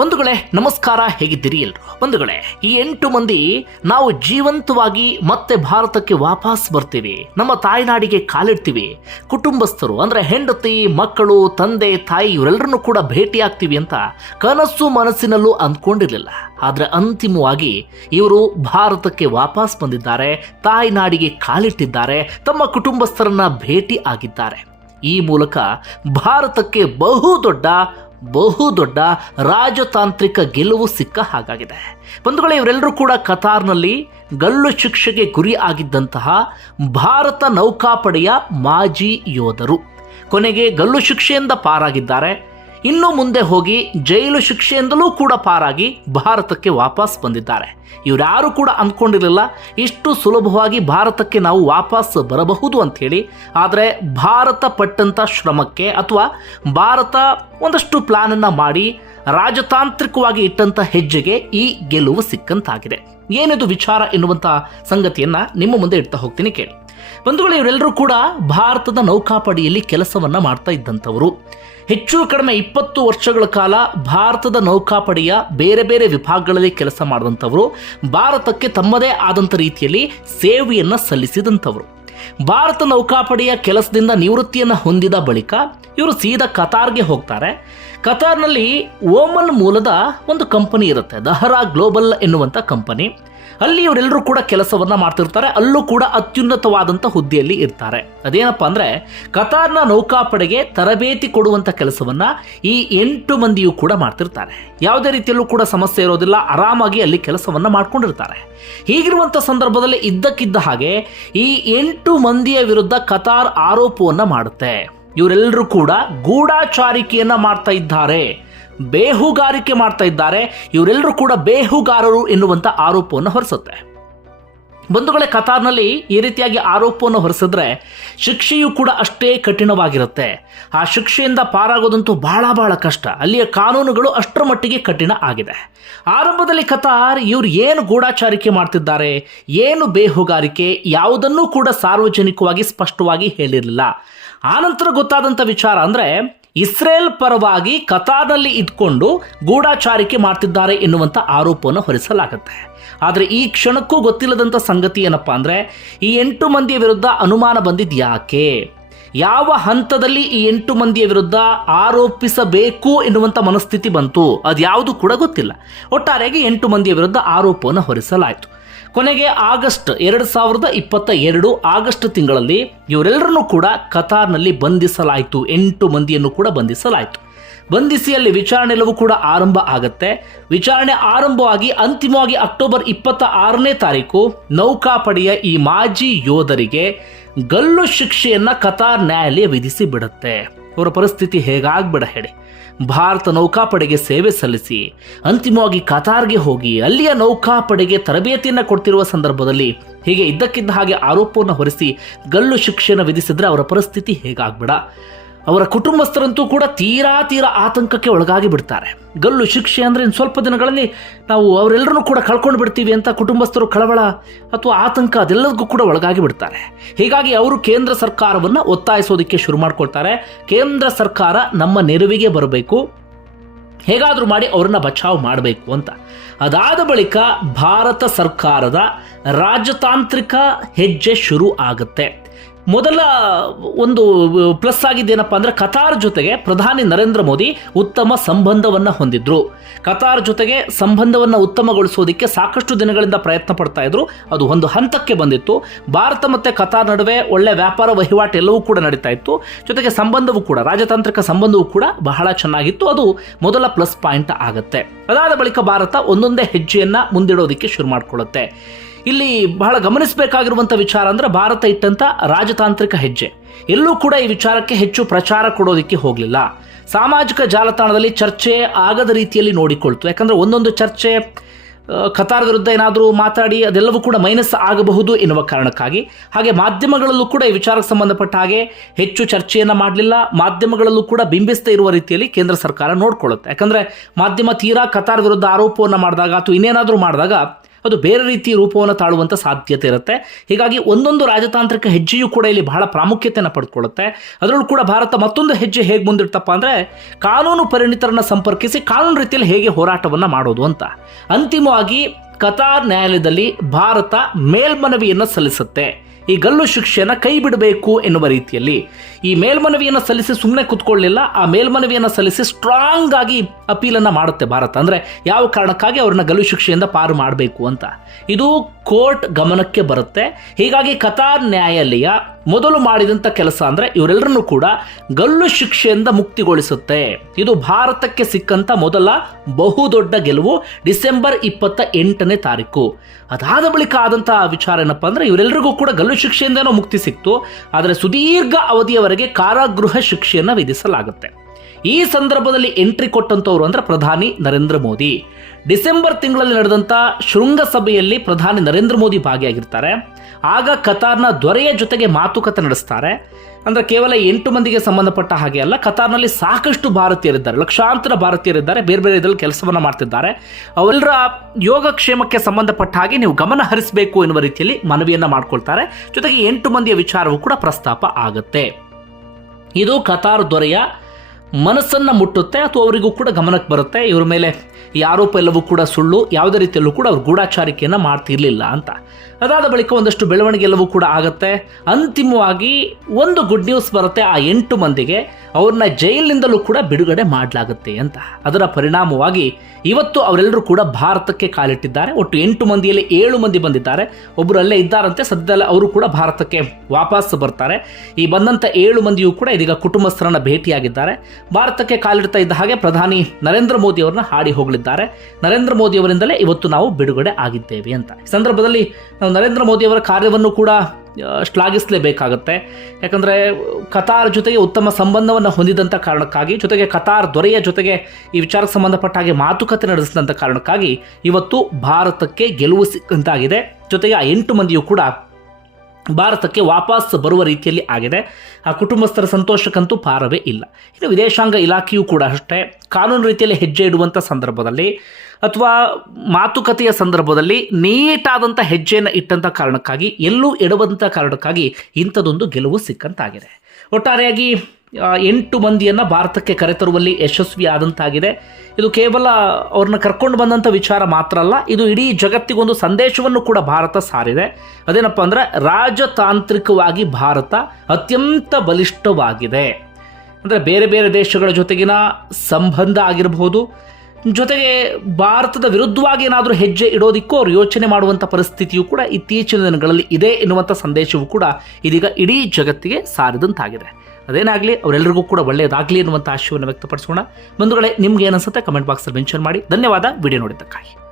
ಬಂಧುಗಳೇ, ನಮಸ್ಕಾರ, ಹೇಗಿದ್ದೀರಿ ಎಲ್ರು? ಬಂಧುಗಳೇ, ಈ ಎಂಟು ಮಂದಿ ನಾವು ಜೀವಂತವಾಗಿ ಮತ್ತೆ ಭಾರತಕ್ಕೆ ವಾಪಸ್ ಬರ್ತೀವಿ. ನಮ್ಮ ತಾಯ್ನಾಡಿಗೆ ಕಾಲಿಡ್ತೀವಿ. ಕುಟುಂಬಸ್ಥರು, ಅಂದ್ರೆ ಹೆಂಡತಿ, ಮಕ್ಕಳು, ತಂದೆ, ತಾಯಿ, ಇವರೆಲ್ಲರನ್ನು ಕೂಡ ಭೇಟಿ ಆಗ್ತೀವಿ ಅಂತ ಕನಸು ಮನಸ್ಸಿನಲ್ಲೂ ಅಂದ್ಕೊಂಡಿರಲಿಲ್ಲ. ಆದ್ರೆ ಅಂತಿಮವಾಗಿ ಇವರು ಭಾರತಕ್ಕೆ ವಾಪಸ್ ಬಂದಿದ್ದಾರೆ, ತಾಯ್ನಾಡಿಗೆ ಕಾಲಿಟ್ಟಿದ್ದಾರೆ, ತಮ್ಮ ಕುಟುಂಬಸ್ಥರನ್ನ ಭೇಟಿ ಆಗಿದ್ದಾರೆ. ಈ ಮೂಲಕ ಭಾರತಕ್ಕೆ ಬಹು ದೊಡ್ಡ ಬಹುದೊಡ್ಡ ರಾಜತಾಂತ್ರಿಕ ಗೆಲುವು ಸಿಕ್ಕ ಹಾಗಾಗಿದೆ. ಬಂಧುಗಳೇ, ಇವರೆಲ್ಲರೂ ಕೂಡ ಕತಾರ್ನಲ್ಲಿ ಗಲ್ಲು ಶಿಕ್ಷೆಗೆ ಗುರಿ ಆಗಿದ್ದಂತಹ ಭಾರತ ನೌಕಾಪಡೆಯ ಮಾಜಿ ಯೋಧರು. ಕೊನೆಗೆ ಗಲ್ಲು ಶಿಕ್ಷೆಯಿಂದ ಪಾರಾಗಿದ್ದಾರೆ. ಇನ್ನು ಮುಂದೆ ಹೋಗಿ ಜೈಲು ಶಿಕ್ಷೆಯಿಂದಲೂ ಕೂಡ ಪಾರಾಗಿ ಭಾರತಕ್ಕೆ ವಾಪಸ್ ಬಂದಿದ್ದಾರೆ. ಇವರ್ಯಾರು ಕೂಡ ಅಂದ್ಕೊಂಡಿರಲಿಲ್ಲ ಇಷ್ಟು ಸುಲಭವಾಗಿ ಭಾರತಕ್ಕೆ ನಾವು ವಾಪಸ್ ಬರಬಹುದು ಅಂಥೇಳಿ. ಆದರೆ ಭಾರತ ಪಟ್ಟಂಥ ಶ್ರಮಕ್ಕೆ ಅಥವಾ ಭಾರತ ಒಂದಷ್ಟು ಪ್ಲಾನನ್ನು ಮಾಡಿ ರಾಜತಾಂತ್ರಿಕವಾಗಿ ಇಟ್ಟಂಥ ಹೆಜ್ಜೆಗೆ ಈ ಗೆಲುವು ಸಿಕ್ಕಂತಾಗಿದೆ. ಏನಿದು ವಿಚಾರ ಎನ್ನುವಂಥ ಸಂಗತಿಯನ್ನು ನಿಮ್ಮ ಮುಂದೆ ಇಡ್ತಾ ಹೋಗ್ತೀನಿ ಕೇಳಿ. ಬಂಧುಗಳು ಇವರೆಲ್ಲರೂ ಕೂಡ ಭಾರತದ ನೌಕಾಪಡೆಯಲ್ಲಿ ಕೆಲಸವನ್ನು ಮಾಡ್ತಾ ಇದ್ದಂಥವರು. ಹೆಚ್ಚು ಕಡಿಮೆ ಇಪ್ಪತ್ತು ವರ್ಷಗಳ ಕಾಲ ಭಾರತದ ನೌಕಾಪಡೆಯ ಬೇರೆ ಬೇರೆ ವಿಭಾಗಗಳಲ್ಲಿ ಕೆಲಸ ಮಾಡಿದಂಥವರು, ಭಾರತಕ್ಕೆ ತಮ್ಮದೇ ಆದಂಥ ರೀತಿಯಲ್ಲಿ ಸೇವೆಯನ್ನು ಸಲ್ಲಿಸಿದಂಥವರು. ಭಾರತ ನೌಕಾಪಡೆಯ ಕೆಲಸದಿಂದ ನಿವೃತ್ತಿಯನ್ನು ಹೊಂದಿದ ಬಳಿಕ ಇವರು ಸೀದಾ ಕತಾರ್ಗೆ ಹೋಗ್ತಾರೆ. ಕತಾರ್ನಲ್ಲಿ ಓಮನ್ ಮೂಲದ ಒಂದು ಕಂಪನಿ ಇರುತ್ತೆ. ದಹರಾ ಗ್ಲೋಬಲ್ ಎನ್ನುವಂಥ ಕಂಪನಿ. ಅಲ್ಲಿ ಇವರೆಲ್ಲರೂ ಕೂಡ ಕೆಲಸವನ್ನ ಮಾಡ್ತಿರ್ತಾರೆ. ಅಲ್ಲೂ ಕೂಡ ಅತ್ಯುನ್ನತವಾದಂಥ ಹುದ್ದೆಯಲ್ಲಿ ಇರ್ತಾರೆ. ಅದೇನಪ್ಪ ಅಂದರೆ ಕತಾರ್ನ ನೌಕಾಪಡೆಗೆ ತರಬೇತಿ ಕೊಡುವಂಥ ಕೆಲಸವನ್ನ ಈ ಎಂಟು ಮಂದಿಯೂ ಕೂಡ ಮಾಡ್ತಿರ್ತಾರೆ. ಯಾವುದೇ ರೀತಿಯಲ್ಲೂ ಕೂಡ ಸಮಸ್ಯೆ ಇರೋದಿಲ್ಲ. ಆರಾಮಾಗಿ ಅಲ್ಲಿ ಕೆಲಸವನ್ನ ಮಾಡ್ಕೊಂಡಿರ್ತಾರೆ. ಹೀಗಿರುವಂಥ ಸಂದರ್ಭದಲ್ಲಿ ಇದ್ದಕ್ಕಿದ್ದ ಹಾಗೆ ಈ ಎಂಟು ಮಂದಿಯ ವಿರುದ್ಧ ಕತಾರ್ ಆರೋಪವನ್ನ ಮಾಡುತ್ತೆ. ಇವರೆಲ್ಲರೂ ಕೂಡ ಗೂಢಾಚಾರಿಕೆಯನ್ನ ಮಾಡ್ತಾ ಇದ್ದಾರೆ ಬೇಹುಗಾರಿಕೆ ಮಾಡ್ತಾ ಇದ್ದಾರೆ. ಇವರೆಲ್ಲರೂ ಕೂಡ ಬೇಹುಗಾರರು ಎನ್ನುವಂಥ ಆರೋಪವನ್ನು ಹೊರಿಸುತ್ತೆ. ಬಂಧುಗಳೇ ಕತಾರ್ನಲ್ಲಿ ಈ ರೀತಿಯಾಗಿ ಆರೋಪವನ್ನು ಹೊರಿಸಿದ್ರೆ ಶಿಕ್ಷೆಯೂ ಕೂಡ ಅಷ್ಟೇ ಕಠಿಣವಾಗಿರುತ್ತೆ. ಆ ಶಿಕ್ಷೆಯಿಂದ ಪಾರಾಗೋದಂತೂ ಬಹಳ ಬಹಳ ಕಷ್ಟ. ಅಲ್ಲಿಯ ಕಾನೂನುಗಳು ಅಷ್ಟರ ಮಟ್ಟಿಗೆ ಕಠಿಣ ಆಗಿದೆ. ಆರಂಭದಲ್ಲಿ ಕತಾರ್ ಇವರು ಏನು ಗೂಢಾಚಾರಿಕೆ ಮಾಡ್ತಿದ್ದಾರೆ, ಏನು ಬೇಹುಗಾರಿಕೆ, ಯಾವುದನ್ನೂ ಕೂಡ ಸಾರ್ವಜನಿಕವಾಗಿ ಸ್ಪಷ್ಟವಾಗಿ ಹೇಳಿರಲಿಲ್ಲ. ಆನಂತರ ಗೊತ್ತಾದಂಥ ವಿಚಾರ ಅಂದರೆ ಇಸ್ರೇಲ್ ಪರವಾಗಿ ಕತಾದಲ್ಲಿ ಇದ್ಕೊಂಡು ಗೂಢಾಚಾರಿಕೆ ಮಾಡ್ತಿದ್ದಾರೆ ಎನ್ನುವಂಥ ಆರೋಪವನ್ನು ಹೊರಿಸಲಾಗುತ್ತೆ. ಆದರೆ ಈ ಕ್ಷಣಕ್ಕೂ ಗೊತ್ತಿಲ್ಲದಂಥ ಸಂಗತಿ ಏನಪ್ಪ ಅಂದರೆ, ಈ ಎಂಟು ಮಂದಿಯ ವಿರುದ್ಧ ಅನುಮಾನ ಬಂದಿದ್ದು ಯಾಕೆ? ಯಾವ ಹಂತದಲ್ಲಿ ಈ ಎಂಟು ಮಂದಿಯ ವಿರುದ್ಧ ಆರೋಪಿಸಬೇಕು ಎನ್ನುವಂಥ ಮನಸ್ಥಿತಿ ಬಂತು? ಅದು ಯಾವುದು ಕೂಡ ಗೊತ್ತಿಲ್ಲ. ಒಟ್ಟಾರೆಯಾಗಿ ಎಂಟು ಮಂದಿಯ ವಿರುದ್ಧ ಆರೋಪವನ್ನು ಹೊರಿಸಲಾಯಿತು. ಕೊನೆಗೆ ಆಗಸ್ಟ್ ಎರಡು ಸಾವಿರದ ಇಪ್ಪತ್ತ ಎರಡು ಆಗಸ್ಟ್ ತಿಂಗಳಲ್ಲಿ ಇವರೆಲ್ಲರನ್ನೂ ಕೂಡ ಕತಾರ್ನಲ್ಲಿ ಬಂಧಿಸಲಾಯಿತು. ಎಂಟು ಮಂದಿಯನ್ನು ಕೂಡ ಬಂಧಿಸಲಾಯಿತು. ಬಂಧಿಸಿ ಅಲ್ಲಿ ವಿಚಾರಣೆ ಎಲ್ಲವೂ ಕೂಡ ಆರಂಭ ಆಗತ್ತೆ. ವಿಚಾರಣೆ ಆರಂಭವಾಗಿ ಅಂತಿಮವಾಗಿ ಅಕ್ಟೋಬರ್ ಇಪ್ಪತ್ತ ಆರನೇ ತಾರೀಕು ನೌಕಾಪಡೆಯ ಈ ಮಾಜಿ ಯೋಧರಿಗೆ ಗಲ್ಲು ಶಿಕ್ಷೆಯನ್ನ ಕತಾರ್ ನ್ಯಾಯಾಲಯ ವಿಧಿಸಿ ಬಿಡುತ್ತೆ. ಅವರ ಪರಿಸ್ಥಿತಿ ಹೇಗಾಗ್ಬೇಡ ಹೇಳಿ. ಭಾರತ ನೌಕಾಪಡೆಗೆ ಸೇವೆ ಸಲ್ಲಿಸಿ, ಅಂತಿಮವಾಗಿ ಕತಾರ್ಗೆ ಹೋಗಿ ಅಲ್ಲಿಯ ನೌಕಾಪಡೆಗೆ ತರಬೇತಿಯನ್ನು ಕೊಡ್ತಿರುವ ಸಂದರ್ಭದಲ್ಲಿ ಹೀಗೆ ಇದ್ದಕ್ಕಿದ್ದ ಹಾಗೆ ಆರೋಪವನ್ನು ಹೊರಿಸಿ ಗಲ್ಲು ಶಿಕ್ಷೆಯನ್ನು ವಿಧಿಸಿದ್ರೆ ಅವರ ಪರಿಸ್ಥಿತಿ ಹೇಗಾಗ್ಬಿಡ. ಅವರ ಕುಟುಂಬಸ್ಥರಂತೂ ಕೂಡ ತೀರಾ ತೀರಾ ಆತಂಕಕ್ಕೆ ಒಳಗಾಗಿ ಬಿಡ್ತಾರೆ. ಗಲ್ಲು ಶಿಕ್ಷೆ ಅಂದರೆ ಇನ್ನು ಸ್ವಲ್ಪ ದಿನಗಳಲ್ಲಿ ನಾವು ಅವರೆಲ್ಲರೂ ಕೂಡ ಕಳ್ಕೊಂಡು ಬಿಡ್ತೀವಿ ಅಂತ ಕುಟುಂಬಸ್ಥರು ಕಳವಳ ಅಥವಾ ಆತಂಕ ಅದೆಲ್ಲದಕ್ಕೂ ಕೂಡ ಒಳಗಾಗಿ ಬಿಡ್ತಾರೆ. ಹೀಗಾಗಿ ಅವರು ಕೇಂದ್ರ ಸರ್ಕಾರವನ್ನು ಒತ್ತಾಯಿಸೋದಕ್ಕೆ ಶುರು ಮಾಡ್ಕೊಳ್ತಾರೆ. ಕೇಂದ್ರ ಸರ್ಕಾರ ನಮ್ಮ ನೆರವಿಗೆ ಬರಬೇಕು. ಹೇಗಾದರೂ ಮಾಡಿ ಅವ್ರನ್ನ ಬಚಾವ್ ಮಾಡಬೇಕು ಅಂತ. ಅದಾದ ಬಳಿಕ ಭಾರತ ಸರ್ಕಾರದ ರಾಜತಾಂತ್ರಿಕ ಹೆಜ್ಜೆ ಶುರು ಆಗುತ್ತೆ. ಮೊದಲ ಒಂದು ಪ್ಲಸ್ ಆಗಿದ್ದೇನಪ್ಪ ಅಂದ್ರೆ ಕತಾರ್ ಜೊತೆಗೆ ಪ್ರಧಾನಿ ನರೇಂದ್ರ ಮೋದಿ ಉತ್ತಮ ಸಂಬಂಧವನ್ನು ಹೊಂದಿದ್ರು. ಕತಾರ್ ಜೊತೆಗೆ ಸಂಬಂಧವನ್ನು ಉತ್ತಮಗೊಳಿಸೋದಕ್ಕೆ ಸಾಕಷ್ಟು ದಿನಗಳಿಂದ ಪ್ರಯತ್ನ ಪಡ್ತಾ ಇದ್ರು. ಅದು ಒಂದು ಹಂತಕ್ಕೆ ಬಂದಿತ್ತು. ಭಾರತ ಮತ್ತೆ ಕತಾರ್ ನಡುವೆ ಒಳ್ಳೆ ವ್ಯಾಪಾರ ವಹಿವಾಟು ಎಲ್ಲವೂ ಕೂಡ ನಡೀತಾ ಇತ್ತು. ಜೊತೆಗೆ ಸಂಬಂಧವೂ ಕೂಡ, ರಾಜತಾಂತ್ರಿಕ ಸಂಬಂಧವೂ ಕೂಡ ಬಹಳ ಚೆನ್ನಾಗಿತ್ತು. ಅದು ಮೊದಲ ಪ್ಲಸ್ ಪಾಯಿಂಟ್ ಆಗುತ್ತೆ. ಅದಾದ ಬಳಿಕ ಭಾರತ ಒಂದೊಂದೇ ಹೆಜ್ಜೆಯನ್ನ ಮುಂದಿಡೋದಕ್ಕೆ ಶುರು ಮಾಡಿಕೊಳ್ಳುತ್ತೆ. ಇಲ್ಲಿ ಬಹಳ ಗಮನಿಸಬೇಕಾಗಿರುವಂಥ ವಿಚಾರ ಅಂದ್ರೆ ಭಾರತ ಇಟ್ಟಂತ ರಾಜತಾಂತ್ರಿಕ ಹೆಜ್ಜೆ. ಎಲ್ಲೂ ಕೂಡ ಈ ವಿಚಾರಕ್ಕೆ ಹೆಚ್ಚು ಪ್ರಚಾರ ಕೊಡೋದಕ್ಕೆ ಹೋಗಲಿಲ್ಲ. ಸಾಮಾಜಿಕ ಜಾಲತಾಣದಲ್ಲಿ ಚರ್ಚೆ ಆಗದ ರೀತಿಯಲ್ಲಿ ನೋಡಿಕೊಳ್ತು. ಯಾಕಂದ್ರೆ ಒಂದೊಂದು ಚರ್ಚೆ ಕತಾರ್ ವಿರುದ್ಧ ಏನಾದರೂ ಮಾತಾಡಿ ಅದೆಲ್ಲವೂ ಕೂಡ ಮೈನಸ್ ಆಗಬಹುದು ಎನ್ನುವ ಕಾರಣಕ್ಕಾಗಿ. ಹಾಗೆ ಮಾಧ್ಯಮಗಳಲ್ಲೂ ಕೂಡ ಈ ವಿಚಾರಕ್ಕೆ ಸಂಬಂಧಪಟ್ಟ ಹಾಗೆ ಹೆಚ್ಚು ಚರ್ಚೆಯನ್ನು ಮಾಡಲಿಲ್ಲ. ಮಾಧ್ಯಮಗಳಲ್ಲೂ ಕೂಡ ಬಿಂಬಿಸದೇ ಇರುವ ರೀತಿಯಲ್ಲಿ ಕೇಂದ್ರ ಸರ್ಕಾರ ನೋಡ್ಕೊಳ್ಳುತ್ತೆ. ಯಾಕಂದ್ರೆ ಮಾಧ್ಯಮ ತೀರಾ ಕತಾರ್ ವಿರುದ್ಧ ಆರೋಪವನ್ನು ಮಾಡಿದಾಗ ಅಥವಾ ಇನ್ನೇನಾದರೂ ಮಾಡಿದಾಗ ಅದು ಬೇರೆ ರೀತಿ ರೂಪವನ್ನು ತಾಳುವಂಥ ಸಾಧ್ಯತೆ ಇರುತ್ತೆ. ಹೀಗಾಗಿ ಒಂದೊಂದು ರಾಜತಾಂತ್ರಿಕ ಹೆಜ್ಜೆಯೂ ಕೂಡ ಇಲ್ಲಿ ಬಹಳ ಪ್ರಾಮುಖ್ಯತೆಯನ್ನು ಪಡೆದುಕೊಳ್ಳುತ್ತೆ ಅದರಲ್ಲೂ ಕೂಡ ಭಾರತ ಮತ್ತೊಂದು ಹೆಜ್ಜೆ ಹೇಗೆ ಮುಂದಿಡ್ತಪ್ಪ ಅಂದರೆ, ಕಾನೂನು ಪರಿಣಿತರನ್ನ ಸಂಪರ್ಕಿಸಿ ಕಾನೂನು ರೀತಿಯಲ್ಲಿ ಹೇಗೆ ಹೋರಾಟವನ್ನು ಮಾಡೋದು ಅಂತ. ಅಂತಿಮವಾಗಿ ಕತಾರ್ ನ್ಯಾಯಾಲಯದಲ್ಲಿ ಭಾರತ ಮೇಲ್ಮನವಿಯನ್ನು ಸಲ್ಲಿಸುತ್ತೆ. ಈ ಗಲ್ಲು ಶಿಕ್ಷೆಯನ್ನು ಕೈ ಬಿಡಬೇಕು ಎನ್ನುವ ರೀತಿಯಲ್ಲಿ ಈ ಮೇಲ್ಮನವಿಯನ್ನು ಸಲ್ಲಿಸಿ ಸುಮ್ಮನೆ ಕೂತ್ಕೊಳ್ಳಲಿಲ್ಲ ಆ ಮೇಲ್ಮನವಿಯನ್ನು ಸಲ್ಲಿಸಿ ಸ್ಟ್ರಾಂಗ್ ಆಗಿ ಅಪೀಲನ್ನು ಮಾಡುತ್ತೆ ಭಾರತ. ಅಂದರೆ ಯಾವ ಕಾರಣಕ್ಕಾಗಿ ಅವ್ರನ್ನ ಗಲ್ಲು ಶಿಕ್ಷೆಯಿಂದ ಪಾರು ಮಾಡಬೇಕು ಅಂತ. ಇದು ಕೋರ್ಟ್ ಗಮನಕ್ಕೆ ಬರುತ್ತೆ. ಹೀಗಾಗಿ ಕತಾರ್ ನ್ಯಾಯಾಲಯ ಮೊದಲು ಮಾಡಿದಂಥ ಕೆಲಸ ಅಂದರೆ ಇವರೆಲ್ಲರನ್ನೂ ಕೂಡ ಗಲ್ಲು ಶಿಕ್ಷೆಯಿಂದ ಮುಕ್ತಿಗೊಳಿಸುತ್ತೆ. ಇದು ಭಾರತಕ್ಕೆ ಸಿಕ್ಕಂಥ ಮೊದಲ ಬಹುದೊಡ್ಡ ಗೆಲುವು ಡಿಸೆಂಬರ್ ಇಪ್ಪತ್ತ ಎಂಟನೇ ತಾರೀಕು. ಅದಾದ ಬಳಿಕ ಆದಂಥ ವಿಚಾರ ಏನಪ್ಪ ಅಂದರೆ ಇವರೆಲ್ಲರಿಗೂ ಕೂಡ ಗಲ್ಲು ಶಿಕ್ಷೆಯಿಂದನೂ ಮುಕ್ತಿ ಸಿಕ್ತು, ಆದರೆ ಸುದೀರ್ಘ ಅವಧಿಯವರೆಗೆ ಕಾರಾಗೃಹ ಶಿಕ್ಷೆಯನ್ನು ವಿಧಿಸಲಾಗುತ್ತೆ. ಈ ಸಂದರ್ಭದಲ್ಲಿ ಎಂಟ್ರಿ ಕೊಟ್ಟಂತವರು ಅಂದ್ರೆ ಪ್ರಧಾನಿ ನರೇಂದ್ರ ಮೋದಿ. ಡಿಸೆಂಬರ್ ತಿಂಗಳಲ್ಲಿ ನಡೆದಂಥ ಶೃಂಗಸಭೆಯಲ್ಲಿ ಪ್ರಧಾನಿ ನರೇಂದ್ರ ಮೋದಿ ಭಾಗಿಯಾಗಿರ್ತಾರೆ. ಆಗ ಕತಾರ್ನ ದೊರೆಯ ಜೊತೆಗೆ ಮಾತುಕತೆ ನಡೆಸ್ತಾರೆ. ಅಂದ್ರೆ ಕೇವಲ ಎಂಟು ಮಂದಿಗೆ ಸಂಬಂಧಪಟ್ಟ ಹಾಗೆ ಅಲ್ಲ, ಕತಾರ್ನಲ್ಲಿ ಸಾಕಷ್ಟು ಭಾರತೀಯರಿದ್ದಾರೆ, ಲಕ್ಷಾಂತರ ಭಾರತೀಯರಿದ್ದಾರೆ, ಬೇರೆ ಬೇರೆ ಇದರಲ್ಲಿ ಕೆಲಸವನ್ನ ಮಾಡ್ತಿದ್ದಾರೆ. ಅವೆಲ್ಲರ ಯೋಗಕ್ಷೇಮಕ್ಕೆ ಸಂಬಂಧಪಟ್ಟ ಹಾಗೆ ನೀವು ಗಮನ ಹರಿಸಬೇಕು ಎನ್ನುವ ರೀತಿಯಲ್ಲಿ ಮನವಿಯನ್ನ ಮಾಡ್ಕೊಳ್ತಾರೆ. ಜೊತೆಗೆ ಎಂಟು ಮಂದಿಯ ವಿಚಾರವೂ ಕೂಡ ಪ್ರಸ್ತಾಪ ಆಗುತ್ತೆ. ಇದು ಕತಾರ್ ದೊರೆಯ ಮನಸ್ಸನ್ನು ಮುಟ್ಟುತ್ತೆ ಅಥವಾ ಅವರಿಗೂ ಕೂಡ ಗಮನಕ್ಕೆ ಬರುತ್ತೆ? ಇವರ ಮೇಲೆ ಈ ಆರೋಪ ಎಲ್ಲವೂ ಕೂಡ ಸುಳ್ಳು. ಯಾವುದೇ ರೀತಿಯಲ್ಲೂ ಕೂಡ ಅವ್ರು ಗೂಢಾಚಾರಿಕೆಯನ್ನು ಮಾಡ್ತಿರ್ಲಿಲ್ಲ ಅಂತ. ಅದಾದ ಬಳಿಕ ಒಂದಷ್ಟು ಬೆಳವಣಿಗೆ ಎಲ್ಲವೂ ಕೂಡ ಆಗುತ್ತೆ. ಅಂತಿಮವಾಗಿ ಒಂದು ಗುಡ್ ನ್ಯೂಸ್ ಬರುತ್ತೆ, ಆ ಎಂಟು ಮಂದಿಗೆ ಅವ್ರನ್ನ ಜೈಲಿನಿಂದಲೂ ಕೂಡ ಬಿಡುಗಡೆ ಮಾಡಲಾಗುತ್ತೆ ಅಂತ. ಅದರ ಪರಿಣಾಮವಾಗಿ ಇವತ್ತು ಅವರೆಲ್ಲರೂ ಕೂಡ ಭಾರತಕ್ಕೆ ಕಾಲಿಟ್ಟಿದ್ದಾರೆ. ಒಟ್ಟು ಎಂಟು ಮಂದಿಯಲ್ಲಿ ಏಳು ಮಂದಿ ಬಂದಿದ್ದಾರೆ. ಒಬ್ಬರು ಅಲ್ಲೇ ಇದ್ದಾರಂತೆ, ಸದ್ಯದಲ್ಲೇ ಅವರು ಕೂಡ ಭಾರತಕ್ಕೆ ವಾಪಸ್ ಬರ್ತಾರೆ. ಈ ಬಂದಂಥ ಏಳು ಮಂದಿಯೂ ಕೂಡ ಇದೀಗ ಕುಟುಂಬಸ್ಥರನ್ನ ಭೇಟಿಯಾಗಿದ್ದಾರೆ. ಭಾರತಕ್ಕೆ ಕಾಲಿಡ್ತಾ ಇದ್ದ ಹಾಗೆ ಪ್ರಧಾನಿ ನರೇಂದ್ರ ಮೋದಿ ಅವರನ್ನ ಹಾಡಿ ಹೋಗಲಿದ್ದಾರೆ. ನರೇಂದ್ರ ಮೋದಿ ಅವರಿಂದಲೇ ಇವತ್ತು ನಾವು ಬಿಡುಗಡೆ ಆಗಿದ್ದೇವೆ ಅಂತ. ಈ ಸಂದರ್ಭದಲ್ಲಿ ನಾವು ನರೇಂದ್ರ ಮೋದಿ ಅವರ ಕಾರ್ಯವನ್ನು ಕೂಡ ಶ್ಲಾಘಿಸಲೇಬೇಕಾಗತ್ತೆ. ಯಾಕಂದರೆ, ಕತಾರ್ ಜೊತೆಗೆ ಉತ್ತಮ ಸಂಬಂಧವನ್ನು ಹೊಂದಿದಂಥ ಕಾರಣಕ್ಕಾಗಿ, ಜೊತೆಗೆ ಕತಾರ್ ದೊರೆಯ ಜೊತೆಗೆ ಈ ವಿಚಾರಕ್ಕೆ ಸಂಬಂಧಪಟ್ಟ ಹಾಗೆ ಮಾತುಕತೆ ನಡೆಸಿದಂಥ ಕಾರಣಕ್ಕಾಗಿ ಇವತ್ತು ಭಾರತಕ್ಕೆ ಗೆಲುವು ಸಿಕ್ಕಂತಾಗಿದೆ. ಜೊತೆಗೆ ಆ ಎಂಟು ಮಂದಿಯೂ ಕೂಡ ಭಾರತಕ್ಕೆ ವಾಪಸ್ ಬರುವ ರೀತಿಯಲ್ಲಿ ಆಗಿದೆ. ಆ ಕುಟುಂಬಸ್ಥರ ಸಂತೋಷಕ್ಕಂತೂ ಪಾರವೇ ಇಲ್ಲ. ಇನ್ನು ವಿದೇಶಾಂಗ ಇಲಾಖೆಯೂ ಕೂಡ ಅಷ್ಟೇ. ಕಾನೂನು ರೀತಿಯಲ್ಲಿ ಹೆಜ್ಜೆ ಇಡುವಂಥ ಸಂದರ್ಭದಲ್ಲಿ ಅಥವಾ ಮಾತುಕತೆಯ ಸಂದರ್ಭದಲ್ಲಿ ನೀಟಾದಂಥ ಹೆಜ್ಜೆಯನ್ನು ಇಟ್ಟಂಥ ಕಾರಣಕ್ಕಾಗಿ, ಎಲ್ಲೂ ಎಡವಂಥ ಕಾರಣಕ್ಕಾಗಿ ಇಂಥದ್ದೊಂದು ಗೆಲುವು ಸಿಕ್ಕಂತಾಗಿದೆ. ಒಟ್ಟಾರೆಯಾಗಿ ಎಂಟು ಮಂದಿಯನ್ನು ಭಾರತಕ್ಕೆ ಕರೆತರುವಲ್ಲಿ ಯಶಸ್ವಿ ಆದಂತಾಗಿದೆ. ಇದು ಕೇವಲ ಅವ್ರನ್ನ ಕರ್ಕೊಂಡು ಬಂದಂಥ ವಿಚಾರ ಮಾತ್ರ ಅಲ್ಲ, ಇದು ಇಡೀ ಜಗತ್ತಿಗೊಂದು ಸಂದೇಶವನ್ನು ಕೂಡ ಭಾರತ ಸಾರಿದೆ. ಅದೇನಪ್ಪ ಅಂದರೆ ರಾಜತಾಂತ್ರಿಕವಾಗಿ ಭಾರತ ಅತ್ಯಂತ ಬಲಿಷ್ಠವಾಗಿದೆ. ಅಂದರೆ ಬೇರೆ ಬೇರೆ ದೇಶಗಳ ಜೊತೆಗಿನ ಸಂಬಂಧ ಆಗಿರಬಹುದು, ಜೊತೆಗೆ ಭಾರತದ ವಿರುದ್ಧವಾಗಿ ಏನಾದರೂ ಹೆಜ್ಜೆ ಇಡೋದಿಕ್ಕೂ ಅವರು ಯೋಚನೆ ಮಾಡುವಂಥ ಪರಿಸ್ಥಿತಿಯೂ ಕೂಡ ಇತ್ತೀಚಿನ ದಿನಗಳಲ್ಲಿ ಇದೆ ಎನ್ನುವಂಥ ಸಂದೇಶವೂ ಕೂಡ ಇದೀಗ ಇಡೀ ಜಗತ್ತಿಗೆ ಸಾರಿದಂತಾಗಿದೆ. ಅದೇನಾಗಲಿ ಅವರೆಲ್ಲರಿಗೂ ಕೂಡ ಒಳ್ಳೆಯದಾಗಲಿ ಎನ್ನುವಂಥ ಆಶಯವನ್ನು ವ್ಯಕ್ತಪಡಿಸೋಣ. ಬಂಧುಗಳೇ, ನಿಮ್ಗೆ ಏನನ್ಸುತ್ತೆ ಕಮೆಂಟ್ ಬಾಕ್ಸಲ್ಲಿ ಮೆನ್ಷನ್ ಮಾಡಿ. ಧನ್ಯವಾದ. ವಿಡಿಯೋ ನೋಡಿದ್ದಕ್ಕಾಗಿ.